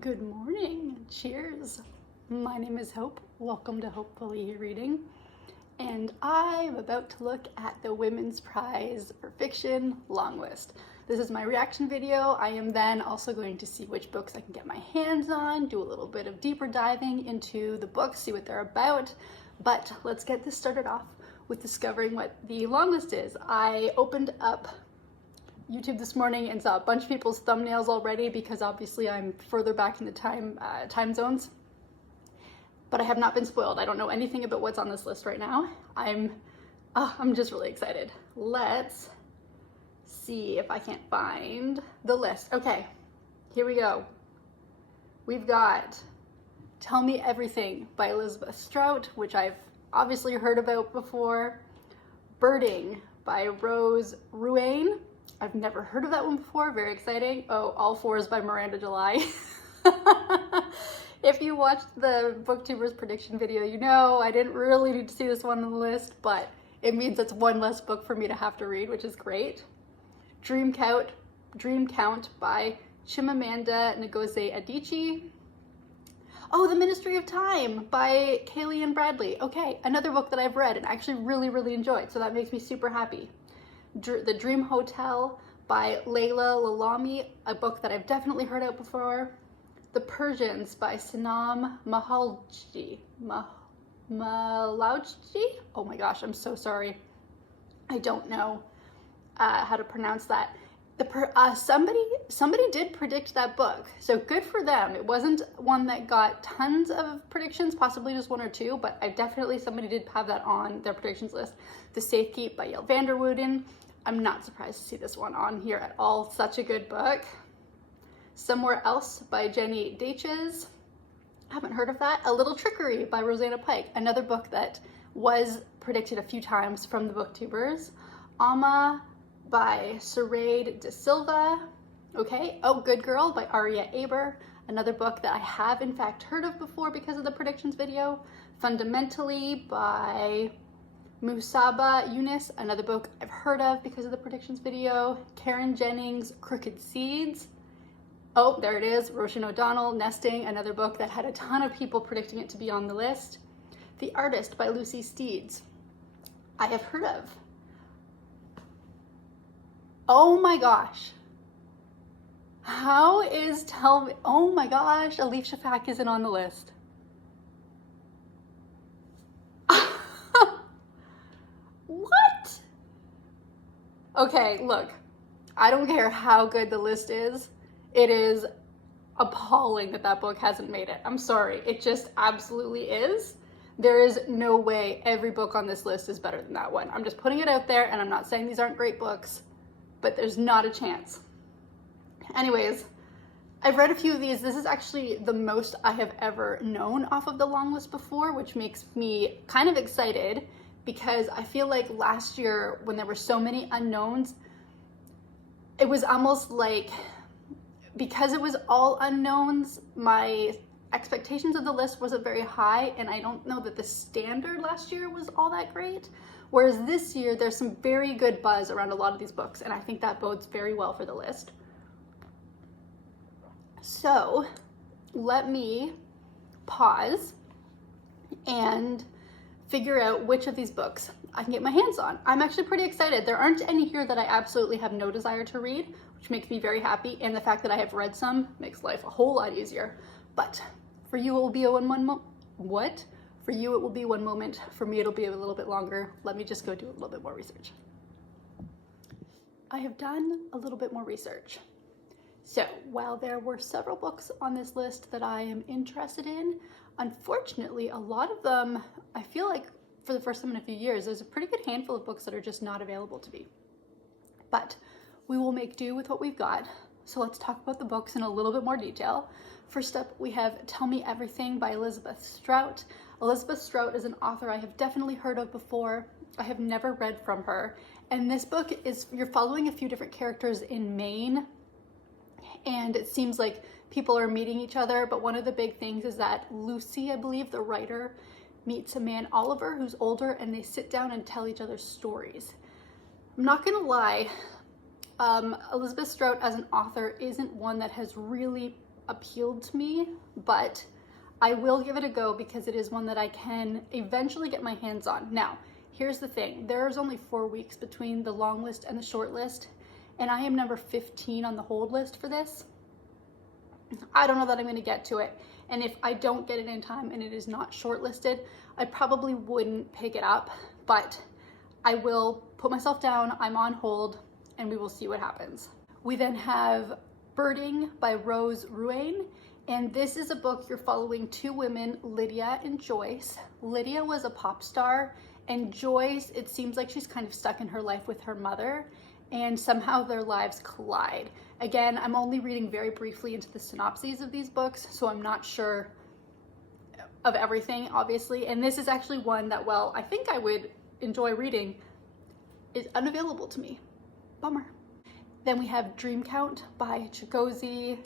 Good morning. Cheers. My name is Hope. Welcome to Hopefully Reading. And I'm about to look at the Women's Prize for Fiction Longlist. This is my reaction video. I am then also going to see which books I can get my hands on, do a little bit of deeper diving into the books, see what they're about. But let's get this started off with discovering what the longlist is. I opened up YouTube this morning and saw a bunch of people's thumbnails already because obviously I'm further back in the time zones, but I have not been spoiled. I don't know anything about what's on this list right now. I'm just really excited. Let's see if I can't find the list. Okay, here we go. We've got Tell Me Everything by Elizabeth Strout, which I've obviously heard about before. Birding by Rose Ruane. I've never heard of that one before, very exciting. Oh, All Fours by Miranda July. If you watched the Booktubers prediction video, you know I didn't really need to see this one on the list, but it means it's one less book for me to have to read, which is great. Dream Count by Chimamanda Ngozi Adichie. Oh, The Ministry of Time by Kaylee and Bradley. Okay, another book that I've read and actually really enjoyed, so that makes me super happy. The Dream Hotel by Layla Lalami, a book that I've definitely heard of before. The Persians by Sanam Mahalji. Oh my gosh, I'm so sorry. I don't know how to pronounce that. Somebody did predict that book, so good for them. It wasn't one that got tons of predictions, possibly just one or two, but somebody did have that on their predictions list. The Safekeep by Yael Vanderwooden. I'm not surprised to see this one on here at all. Such a good book. Somewhere Else by Jenny Daches. Haven't heard of that. A Little Trickery by Rosanna Pike. Another book that was predicted a few times from the Booktubers. Alma by Saraid De Silva. Okay. Oh, Good Girl by Aria Aber. Another book that I have in fact heard of before because of the predictions video. Fundamentally by Musaba Yunus, another book I've heard of because of the predictions video. Karen Jennings, Crooked Seeds. Oh, there it is. Roshan O'Donnell, Nesting, another book that had a ton of people predicting it to be on the list. The Artist by Lucy Steeds. I have heard of. Oh my gosh. Oh my gosh, Alif Shafak isn't on the list. What? Okay, look, I don't care how good the list is. It is appalling that that book hasn't made it. I'm sorry. It just absolutely is. There is no way every book on this list is better than that one. I'm just putting it out there, and I'm not saying these aren't great books, but there's not a chance. Anyways, I've read a few of these. This is actually the most I have ever known off of the long list before, which makes me kind of excited because I feel like last year when there were so many unknowns, it was almost like, because it was all unknowns, my expectations of the list wasn't very high, and I don't know that the standard last year was all that great. Whereas this year, there's some very good buzz around a lot of these books, and I think that bodes very well for the list. So let me pause and figure out which of these books I can get my hands on. I'm actually pretty excited. There aren't any here that I absolutely have no desire to read, which makes me very happy, and the fact that I have read some makes life a whole lot easier. But for you, it will be For you, it will be one moment. For me, it'll be a little bit longer. Let me just go do a little bit more research. I have done a little bit more research. So while there were several books on this list that I am interested in, unfortunately, a lot of them, I feel like for the first time in a few years, there's a pretty good handful of books that are just not available to me. But we will make do with what we've got. So let's talk about the books in a little bit more detail. First up, we have Tell Me Everything by Elizabeth Strout. Elizabeth Strout is an author I have definitely heard of before. I have never read from her. And this book is, you're following a few different characters in Maine, and it seems like people are meeting each other, but one of the big things is that Lucy, I believe, the writer, meets a man, Oliver, who's older, and they sit down and tell each other stories. I'm not gonna lie, Elizabeth Strout as an author isn't one that has really appealed to me, but I will give it a go because it is one that I can eventually get my hands on. Now, here's the thing. There's only 4 weeks between the long list and the short list, and I am number 15 on the hold list for this. I don't know that I'm going to get to it, and if I don't get it in time and it is not shortlisted, I probably wouldn't pick it up, but I will put myself down, I'm on hold, and we will see what happens. We then have Birding by Rose Ruane, and this is a book you're following two women, Lydia and Joyce. Lydia was a pop star, and Joyce, it seems like she's kind of stuck in her life with her mother, and somehow their lives collide. Again, I'm only reading very briefly into the synopses of these books, so I'm not sure of everything, obviously, and this is actually one that, well, I think I would enjoy reading, is unavailable to me. Bummer. Then we have Dream Count by Chimamanda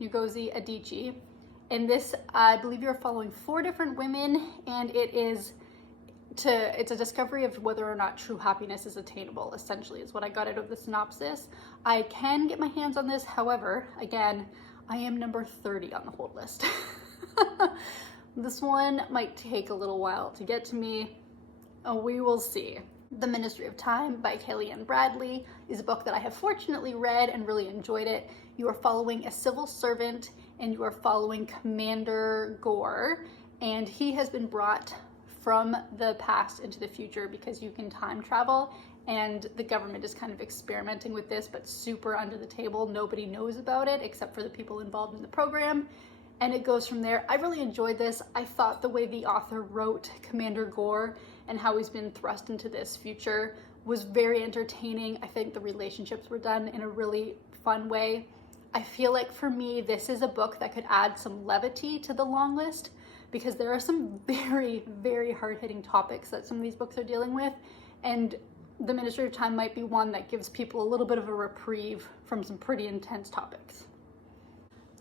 Ngozi Adichie. And this, I believe you're following 4 different women, and it's a discovery of whether or not true happiness is attainable, essentially, is what I got out of the synopsis. I can get my hands on this, however, again, I am number 30 on the hold list. This one might take a little while to get to me. We will see. The Ministry of Time by Kellyanne Bradley is a book that I have fortunately read and really enjoyed it. You are following a civil servant, and you are following Commander Gore, and he has been brought from the past into the future because you can time travel, and the government is kind of experimenting with this, but super under the table. Nobody knows about it except for the people involved in the program, and it goes from there. I really enjoyed this. I thought the way the author wrote Commander Gore and how he's been thrust into this future was very entertaining. I think the relationships were done in a really fun way. I feel like for me, this is a book that could add some levity to the long list because there are some very, very hard-hitting topics that some of these books are dealing with, and The Ministry of Time might be one that gives people a little bit of a reprieve from some pretty intense topics.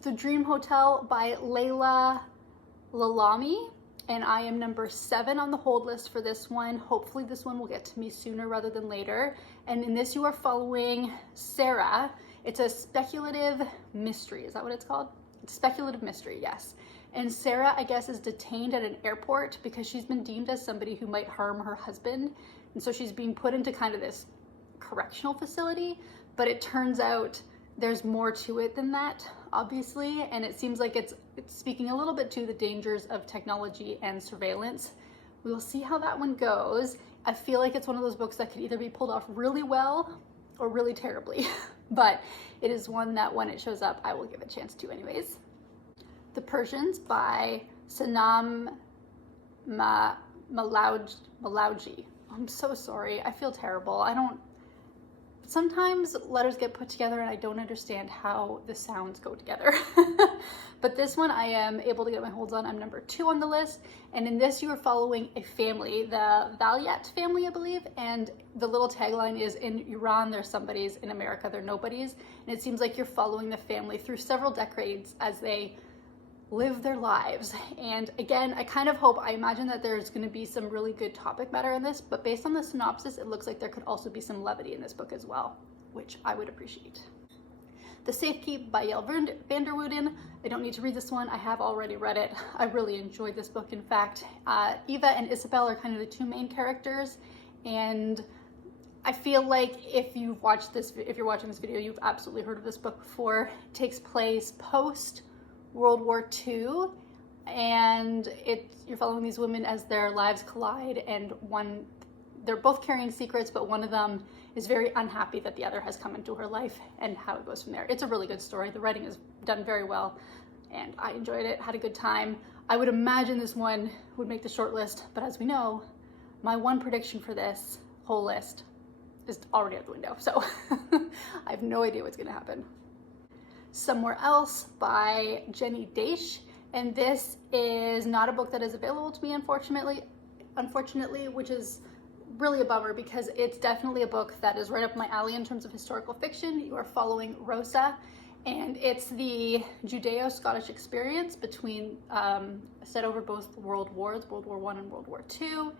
The Dream Hotel by Layla Lalami, and I am number 7 on the hold list for this one. Hopefully this one will get to me sooner rather than later. And in this you are following Sarah. It's a speculative mystery. Is that what it's called? It's speculative mystery, yes. And Sarah, I guess, is detained at an airport because she's been deemed as somebody who might harm her husband. And so she's being put into kind of this correctional facility, but it turns out there's more to it than that, obviously, and it seems like it's speaking a little bit to the dangers of technology and surveillance. We will see how that one goes. I feel like it's one of those books that could either be pulled off really well or really terribly, but it is one that when it shows up, I will give a chance to anyways. The Persians by Sanam Malauji. I'm so sorry. I feel terrible. Sometimes letters get put together and I don't understand how the sounds go together. But this one I am able to get my holds on. I'm number 2 on the list. And in this you are following a family, the Valiat family, I believe. And the little tagline is, in Iran, there's somebodies, in America, they're nobodies. And it seems like you're following the family through several decades as they live their lives. And again, I imagine that there's going to be some really good topic matter in this, but based on the synopsis, it looks like there could also be some levity in this book as well, which I would appreciate. The Safekeep by Yael Vanderwooden. I don't need to read this one. I have already read it. I really enjoyed this book. In fact, Eva and Isabel are kind of the 2 main characters, and I feel like if you're watching this video, you've absolutely heard of this book before. It takes place post World War II, and you're following these women as their lives collide, and they're both carrying secrets, but one of them is very unhappy that the other has come into her life, and how it goes from there. It's a really good story. The writing is done very well, and I enjoyed it, had a good time. I would imagine this one would make the short list, but as we know, my one prediction for this whole list is already out the window, so I have no idea what's going to happen. Somewhere Else by Jenny Daish, and this is not a book that is available to me, unfortunately, which is really a bummer because it's definitely a book that is right up my alley in terms of historical fiction. You are following Rosa, and it's the Judeo-Scottish experience between set over both World Wars, World War I and World War II,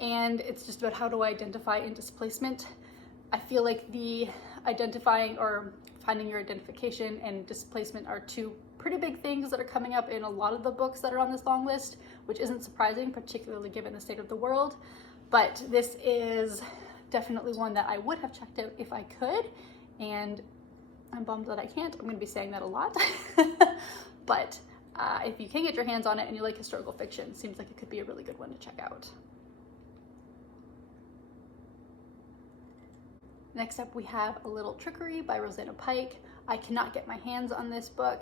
and it's just about how to identify in displacement. I feel like the identifying or finding your identification and displacement are two pretty big things that are coming up in a lot of the books that are on this long list, which isn't surprising, particularly given the state of the world. But this is definitely one that I would have checked out if I could, and I'm bummed that I can't. I'm going to be saying that a lot. But if you can get your hands on it and you like historical fiction, seems like it could be a really good one to check out. Next up, we have A Little Trickery by Rosanna Pike. I cannot get my hands on this book,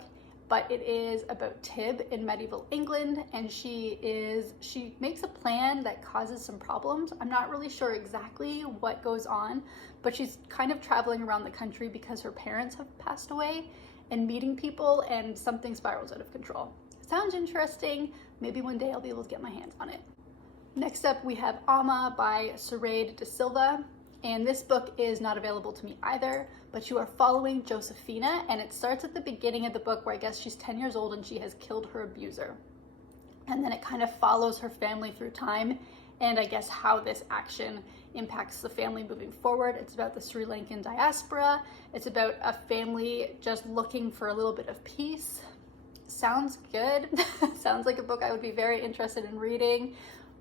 but it is about Tib in medieval England, and she makes a plan that causes some problems. I'm not really sure exactly what goes on, but she's kind of traveling around the country because her parents have passed away and meeting people, and something spirals out of control. Sounds interesting. Maybe one day I'll be able to get my hands on it. Next up, we have Alma by Sarade de Silva. And this book is not available to me either, but you are following Josephina, and it starts at the beginning of the book where I guess she's 10 years old and she has killed her abuser. And then it kind of follows her family through time, and I guess how this action impacts the family moving forward. It's about the Sri Lankan diaspora. It's about a family just looking for a little bit of peace. Sounds good. Sounds like a book I would be very interested in reading.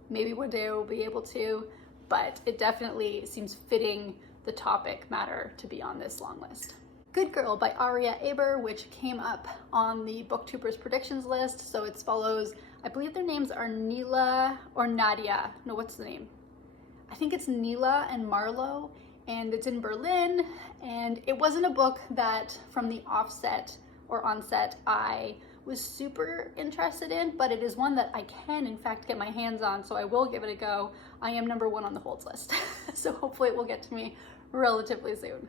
Maybe one day I will be able to. But it definitely seems fitting the topic matter to be on this long list. Good Girl by Aria Aber, which came up on the Booktubers predictions list. So it follows, I believe their names are Neela or Nadia. No, what's the name? I think it's Neela and Marlo, and it's in Berlin. And it wasn't a book that from the onset I was super interested in, but it is one that I can in fact get my hands on, so I will give it a go. I am number 1 on the holds list, so hopefully it will get to me relatively soon.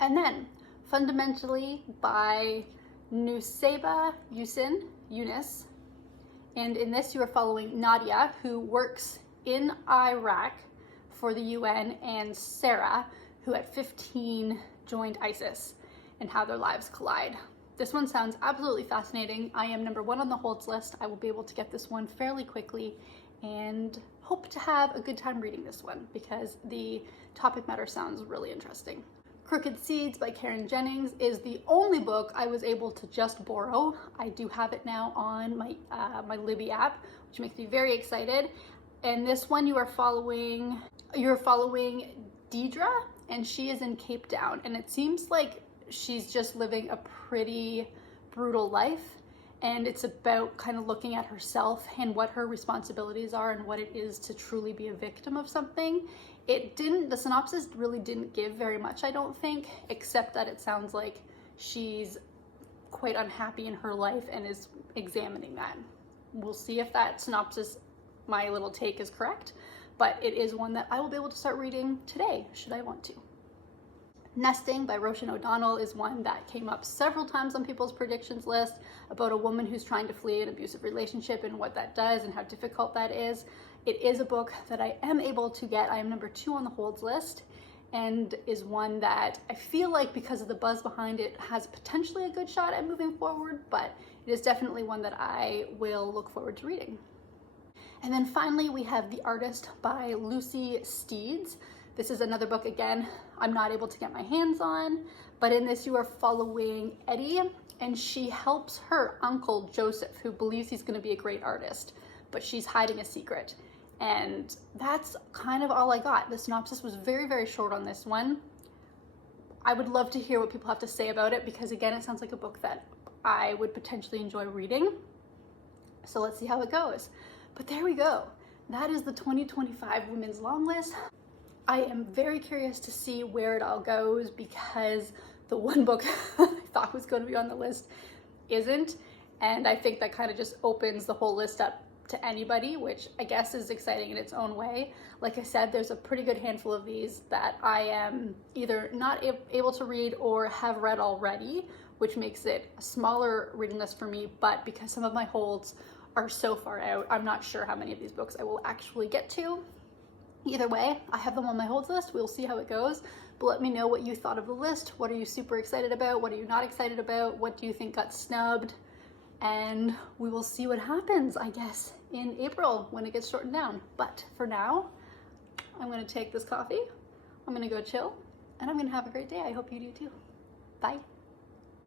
And then Fundamentally by Nuseba Yunus, and in this you are following Nadia, who works in Iraq for the UN, and Sarah, who at 15 joined ISIS, and how their lives collide. This one sounds absolutely fascinating. I am number 1 on the holds list. I will be able to get this one fairly quickly and hope to have a good time reading this one because the topic matter sounds really interesting. Crooked Seeds by Karen Jennings is the only book I was able to just borrow. I do have it now on my Libby app, which makes me very excited. And this one you are following Deidre, and she is in Cape Town, and it seems like she's just living a pretty brutal life, and it's about kind of looking at herself and what her responsibilities are and what it is to truly be a victim of something. The synopsis really didn't give very much, I don't think, except that it sounds like she's quite unhappy in her life and is examining that. We'll see if that synopsis, my little take, is correct, but it is one that I will be able to start reading today, should I want to. Nesting by Roshan O'Donnell is one that came up several times on people's predictions list, about a woman who's trying to flee an abusive relationship and what that does and how difficult that is. It is a book that I am able to get. I am number 2 on the holds list, and is one that I feel like, because of the buzz behind it, has potentially a good shot at moving forward, but it is definitely one that I will look forward to reading. And then finally we have The Artist by Lucy Steeds. This is another book, again, I'm not able to get my hands on, but in this you are following Eddie, and she helps her uncle Joseph, who believes he's going to be a great artist, but she's hiding a secret. And that's kind of all I got. The synopsis was very, very short on this one. I would love to hear what people have to say about it, because again, it sounds like a book that I would potentially enjoy reading. So let's see how it goes. But there we go. That is the 2025 Women's Long List. I am very curious to see where it all goes, because the one book I thought was going to be on the list isn't, and I think that kind of just opens the whole list up to anybody, which I guess is exciting in its own way. Like I said, there's a pretty good handful of these that I am either not able to read or have read already, which makes it a smaller reading list for me, but because some of my holds are so far out, I'm not sure how many of these books I will actually get to. Either way, I have them on my holds list. We'll see how it goes, but let me know what you thought of the list. What are you super excited about? What are you not excited about? What do you think got snubbed? And we will see what happens, I guess, in April when it gets shortened down. But for now, I'm gonna take this coffee, I'm gonna go chill, and I'm going to have a great day. I hope you do too. Bye.